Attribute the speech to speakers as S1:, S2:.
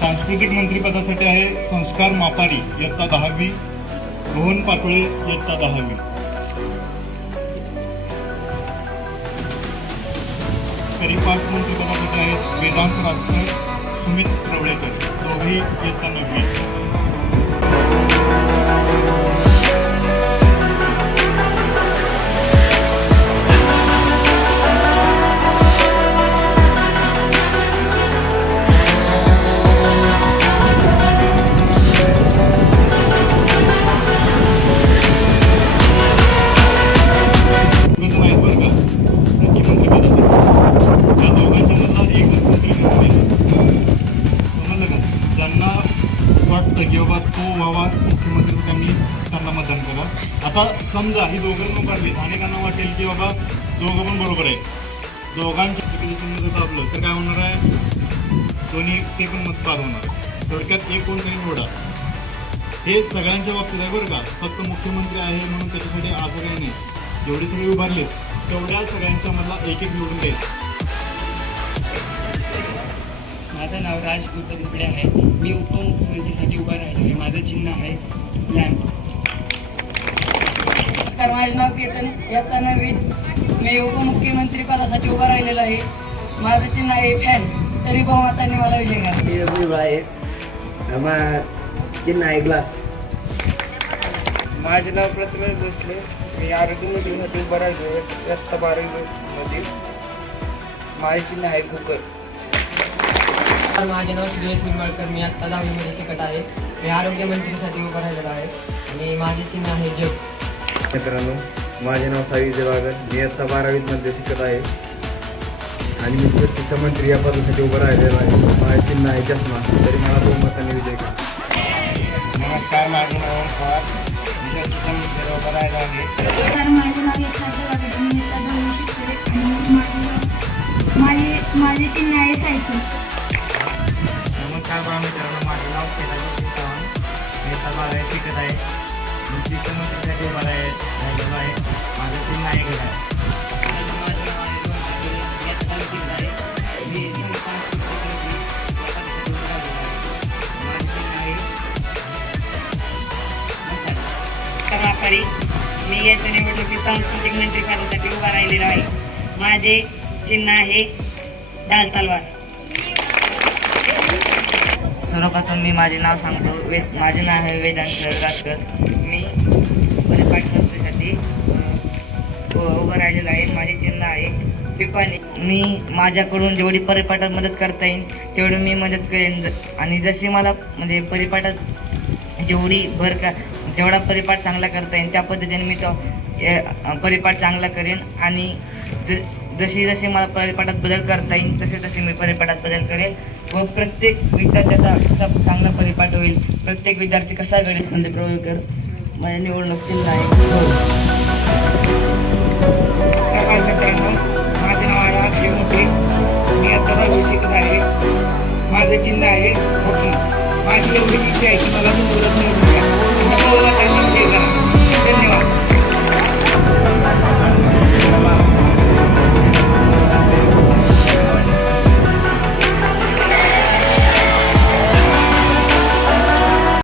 S1: सांस्कृतिक मंत्रिपदासाठी है संस्कार मापारी, इयत्ता दहावी. रोहन पाटोळे, इयत्ता दहावी. परिपाठ मंत्रिपदासाठी आहेत वेदांत राजकर सुमित प्रवळेकर दोघेही इयत्ता नववी. तो व्हावा मुख्यमंत्री त्यांनी त्यांना मतदान करा आता समजा ही दोघं नको काढली अनेकांना वाटेल की बाबा दोघं पण बरोबर आहे दोघांच्या जर दाबलं तर काय होणार आहे? दोन्ही ते पण मतपार होणार. थोडक्यात एक कोणतरी निवडा. हे सगळ्यांच्या बाबतीत आहे बरं का. फक्त मुख्यमंत्री आहे म्हणून त्याच्यासाठी असं काही नाही. जेवढे सगळे उभारले तेवढ्या सगळ्यांच्या मधला एक एक निवडून द्यायचं
S2: माझं नाव राज गौतम आहे. मी उपमुख्यमंत्रीसाठी उभा राहिलो. माझं चिन्ह आहे लॅम्प
S3: नमस्कार माझे नाव केतन इयत्ता नववी मी उपमुख्यमंत्री पदासाठी उभा राहिलेलो आहे. माझं चिन्ह आहे फॅन तरी बहुमताने मला विजय
S4: आहे चिन्ह आहे ग्लास
S5: माझे नाव प्रतिमेश भोसले. मी आरोग्य मीटिंगसाठी उभा राहिलो इयत्ता बारावी मधील. माझे चिन्ह आहे कुकर.
S6: माझे नाव सुरेश निंबाळकर मी आत्ता दहावीमध्ये शिकत आहे. मी आरोग्य मंत्रीसाठी उभा राहिलेलो आहे. आणि माझे चिन्ह आहे जग.
S7: मित्रांनो माझे नाव साई देवागर मी इयत्ता बारावीत मध्ये शिकत आहे. आणि मी स्वच्छता मंत्री या पदासाठी उभं राहिलेलो आहे. माझे चिन्ह आहे चष्मा तरी मला बहुमताने विजय करा.
S5: नमस्कार माझे नाव पवार मी चिन्ह उभा राहिला आहे.
S8: आहे.
S2: मंत्री या मला उभा राहिलेलो आहे. माझं चिन्ह आहे
S3: नमस्कार व्यापारी मी याच्या निवडणुकीत सांस्कृतिक मंत्री पदासाठी उभा राहिलेला आहे. माझे चिन्ह आहे दाल तलवार.
S6: सर्वप्रथम मी माझे नाव सांगतो. वे माझे नाव आहे वेदांत राजकर. मी परिपाठ मंत्रीसाठी उभं राहिलेलं आहे. माझे चिन्ह आहे पिपाणी. मी माझ्याकडून जेवढी परिपाठात मदत करता येईल तेवढी मी मदत करेन. ज- आणि जशी मला म्हणजे परिपाठात जेवढी भर का जेवढा परिपाठ चांगला करता येईल त्या पद्धतीने मी तो ए- परिपाठ चांगला करेन. आणि जशी जशी मला परिपाठात बदल करता येईल तसे तसे मी परिपाठात बदल करेल व प्रत्येक विद्यार्थ्याचा कसा चांगला परिपाठ होईल प्रत्येक विद्यार्थी कसा घडेल संधी प्रयोग माझ्या निवडणूक चिन्ह आहे. माझे नाव आहे